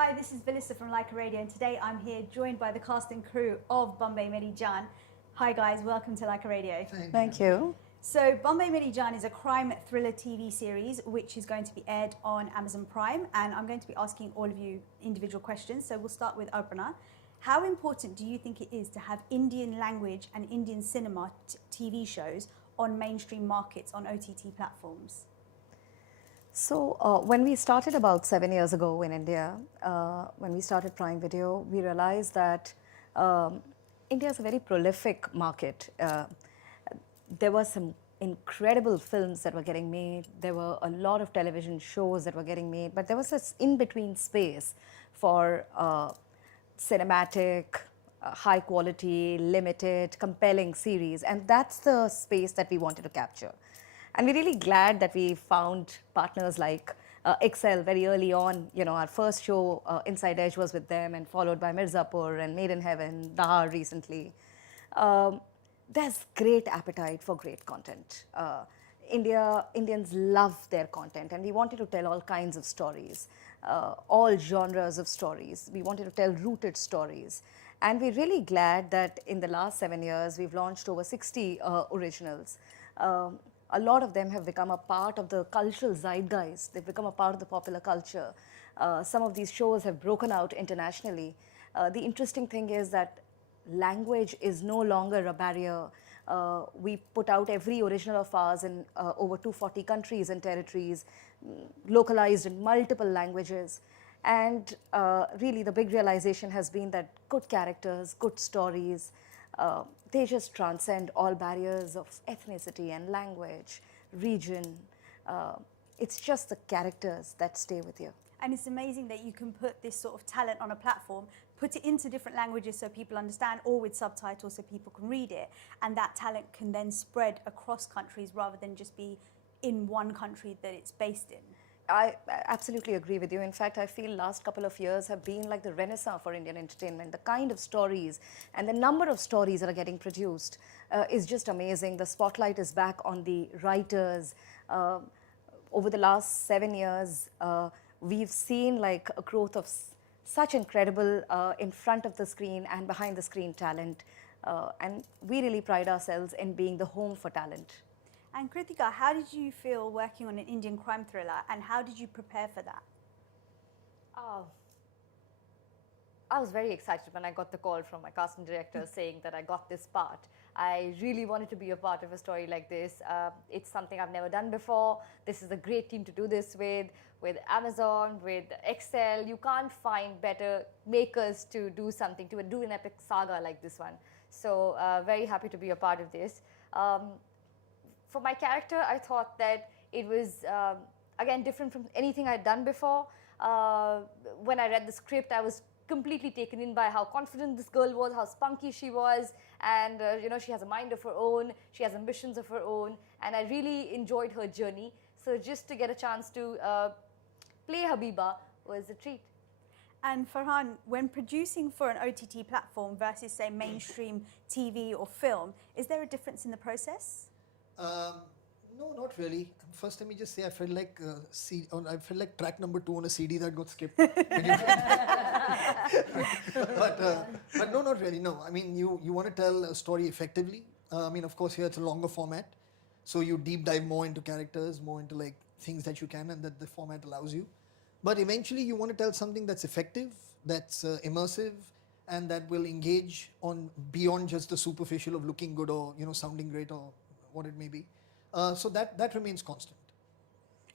Hi, this is Vallisa from Lyca Radio, and today I'm here joined by the cast and crew of Bambai Meri Jaan. Hi guys, welcome to Lyca Radio. Thank you. So Bambai Meri Jaan is a crime thriller TV series which is going to be aired on Amazon Prime, and I'm going to be asking all of you individual questions. So we'll start with Aparna. How important do you think it is to have Indian language and Indian cinema TV shows on mainstream markets on OTT platforms? So when we started about 7 years ago in India, when we started Prime Video, we realized that India is a very prolific market. There were some incredible films that were getting made. There were a lot of television shows that were getting made, but there was this in-between space for cinematic, high quality, limited, compelling series, and that's the space that we wanted to capture. And we're really glad that we found partners like Excel very early on. You know, our first show, Inside Edge, was with them, and followed by Mirzapur and Made in Heaven, Dahar recently. There's great appetite for great content. Indians love their content, and we wanted to tell all kinds of stories, all genres of stories. We wanted to tell rooted stories. And we're really glad that in the last 7 years, we've launched over 60 originals. A lot of them have become a part of the cultural zeitgeist. They've become a part of the popular culture. Some of these shows have broken out internationally. The interesting thing is that language is no longer a barrier. We put out every original of ours in over 240 countries and territories, localized in multiple languages. And really the big realization has been that good characters, good stories, they just transcend all barriers of ethnicity and language, region. It's just the characters that stay with you. And it's amazing that you can put this sort of talent on a platform, put it into different languages so people understand, or with subtitles so people can read it, and that talent can then spread across countries rather than just be in one country that it's based in. I absolutely agree with you. In fact, I feel last couple of years have been like the renaissance for Indian entertainment. The kind of stories and the number of stories that are getting produced is just amazing. The spotlight is back on the writers. Over the last 7 years, we've seen like a growth of such incredible in front of the screen and behind the screen talent. And we really pride ourselves in being the home for talent. And Kritika, how did you feel working on an Indian crime thriller, and how did you prepare for that? I was very excited when I got the call from my casting director saying that I got this part. I really wanted to be a part of a story like this. It's something I've never done before. This is a great team to do this with Amazon, with Excel. You can't find better makers to do something, to do an epic saga like this one. So very happy to be a part of this. For my character, I thought that it was, again, different from anything I'd done before. When I read the script, I was completely taken in by how confident this girl was, how spunky she was, and you know, she has a mind of her own, she has ambitions of her own, and I really enjoyed her journey. So just to get a chance to play Habiba was a treat. And Farhan, when producing for an OTT platform versus, say, mainstream TV or film, is there a difference in the process? No, not really. First, let me just say I felt like I felt like track number 2 on a CD that got skipped. But no, not really. No, I mean you want to tell a story effectively. I mean, of course, here it's a longer format, so you deep dive more into characters, more into like things that you can and that the format allows you. But eventually, you want to tell something that's effective, that's immersive, and that will engage on beyond just the superficial of looking good or sounding great or what it may be. So that remains constant.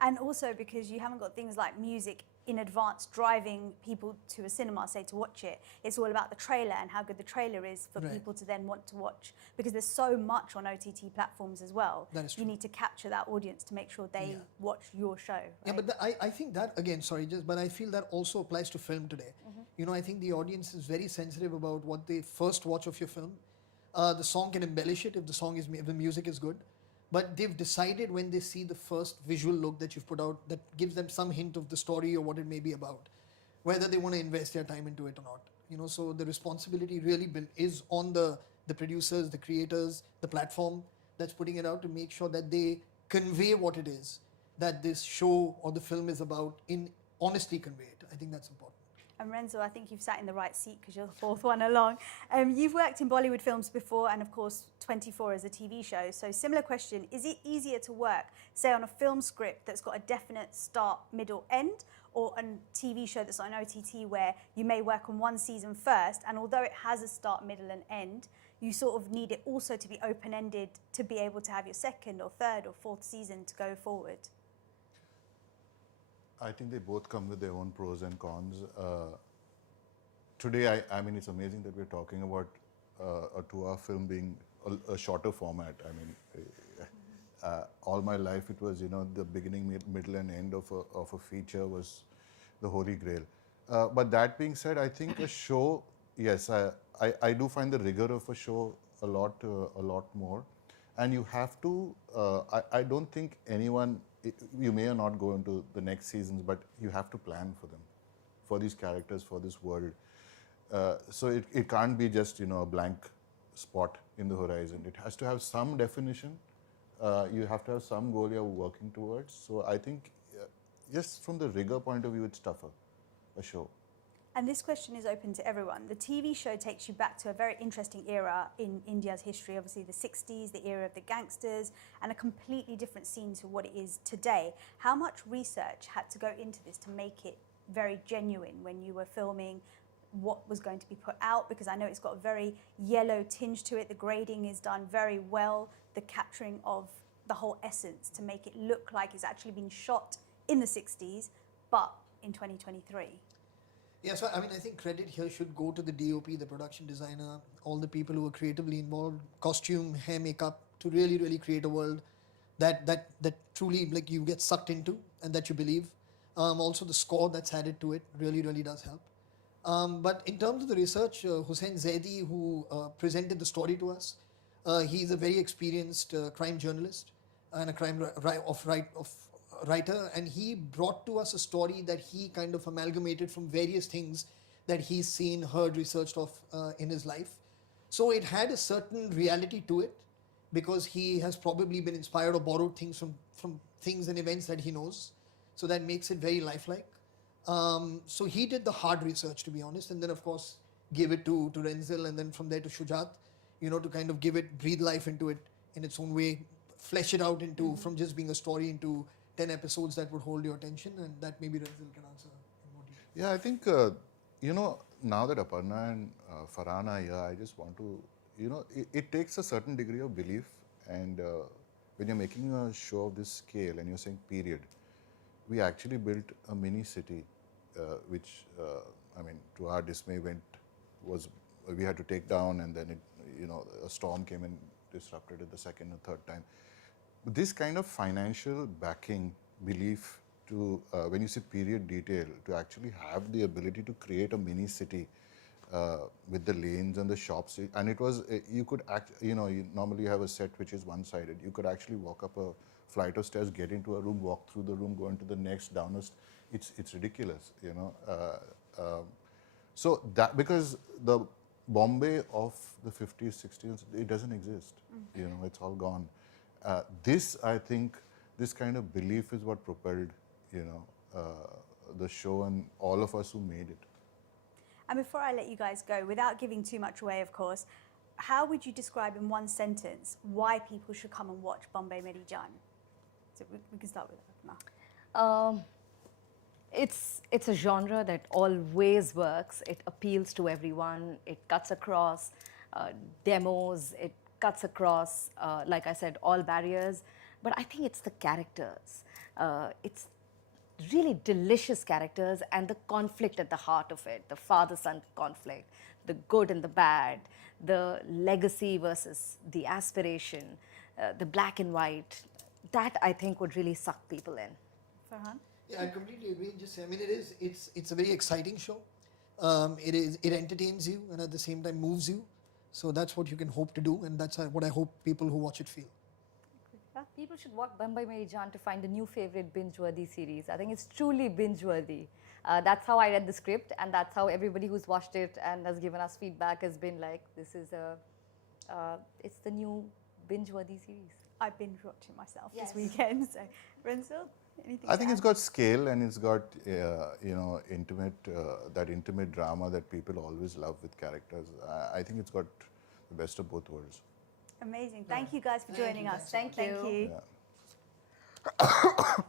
And also because you haven't got things like music in advance driving people to a cinema, say, to watch it. It's all about the trailer and how good the trailer is for people to then want to watch. Because there's so much on OTT platforms as well. That is true. You need to capture that audience to make sure they watch your show. Right? Yeah, but I think that, again, sorry, but I feel that also applies to film today. You know, I think the audience is very sensitive about what they first watch of your film. The song can embellish it if the music is good. But they've decided when they see the first visual look that you've put out that gives them some hint of the story or what it may be about, whether they want to invest their time into it or not. You know, so the responsibility really is on the producers, the creators, the platform that's putting it out to make sure that they convey what it is that this show or the film is about, in honestly convey it. I think that's important. And Renzo, I think you've sat in the right seat because you're the fourth one along. You've worked in Bollywood films before and, of course, 24 as a TV show. So similar question, is it easier to work, say, on a film script that's got a definite start, middle, end, or a TV show that's on OTT where you may work on one season first, and although it has a start, middle, and end, you sort of need it also to be open-ended to be able to have your second or third or fourth season to go forward? I think they both come with their own pros and cons. Today, I mean, it's amazing that we're talking about a 2-hour film being a shorter format. I mean, all my life it was, the beginning, middle, and end of a feature was the holy grail. But that being said, I think a show, yes, I do find the rigor of a show a lot more, and you have to. I don't think anyone. You may or not go into the next seasons, but you have to plan for them, for these characters, for this world. So it can't be just a blank spot in the horizon. It has to have some definition. You have to have some goal you're working towards. So I think, just from the rigor point of view, it's tougher, a show. And this question is open to everyone. The TV show takes you back to a very interesting era in India's history, obviously the 60s, the era of the gangsters, and a completely different scene to what it is today. How much research had to go into this to make it very genuine when you were filming what was going to be put out? Because I know it's got a very yellow tinge to it. The grading is done very well. The capturing of the whole essence to make it look like it's actually been shot in the 60s, but in 2023. Yeah, so I mean, I think credit here should go to the DOP, the production designer, all the people who were creatively involved, costume, hair, makeup, to really, really create a world that truly like you get sucked into and that you believe. Also, the score that's added to it really, really does help. But in terms of the research, Hussain Zaidi, who presented the story to us, he's a very experienced crime journalist and a crime writer, and he brought to us a story that he kind of amalgamated from various things that he's seen, heard, researched of in his life. So it had a certain reality to it because he has probably been inspired or borrowed things from things and events that he knows. So that makes it very lifelike. So he did the hard research, to be honest, and then of course gave it to Renzil, and then from there to Shujat, to kind of breathe life into it in its own way, flesh it out into from just being a story into 10 episodes that would hold your attention, and that maybe Renzil can answer in more detail. Yeah, I think, now that Aparna and Farhan are here, I just want to, it takes a certain degree of belief, and when you're making a show of this scale and you're saying period, we actually built a mini city, which, to our dismay we had to take down, and then a storm came and disrupted it the second or third time. This kind of financial backing, belief to, when you say period detail, to actually have the ability to create a mini city with the lanes and the shops, and it was, you could you normally have a set which is one-sided. You could actually walk up a flight of stairs, get into a room, walk through the room, go into the next, down a it's ridiculous, So that, because the Bombay of the 50s, 60s, it doesn't exist, it's all gone. This, I think, this kind of belief is what propelled, the show and all of us who made it. And before I let you guys go, without giving too much away, of course, how would you describe in one sentence why people should come and watch Bambai Meri Jaan? So we can start with that. It's a genre that always works. It appeals to everyone. It cuts across demos. It cuts across, like I said, all barriers. But I think it's the characters. It's really delicious characters and the conflict at the heart of it, the father-son conflict, the good and the bad, the legacy versus the aspiration, the black and white. That, I think, would really suck people in. Farhan? Yeah, I completely agree. It's a very exciting show. It entertains you and at the same time moves you. So that's what you can hope to do, and that's what I hope people who watch it feel. People should watch Bambai Meri Jaan to find a new favorite binge-worthy series. I think it's truly binge-worthy. That's how I read the script, and that's how everybody who's watched it and has given us feedback has been like, this is it's the new binge-worthy series. I binge watched it myself Yes. this weekend. So, Renzil? Anything I to think it's add? got scale and it's got intimate that intimate drama that people always love with characters. I think it's got the best of both worlds. Amazing. Thank you guys for Thank joining you. us. Thanks so much. Thank you. you. Yeah.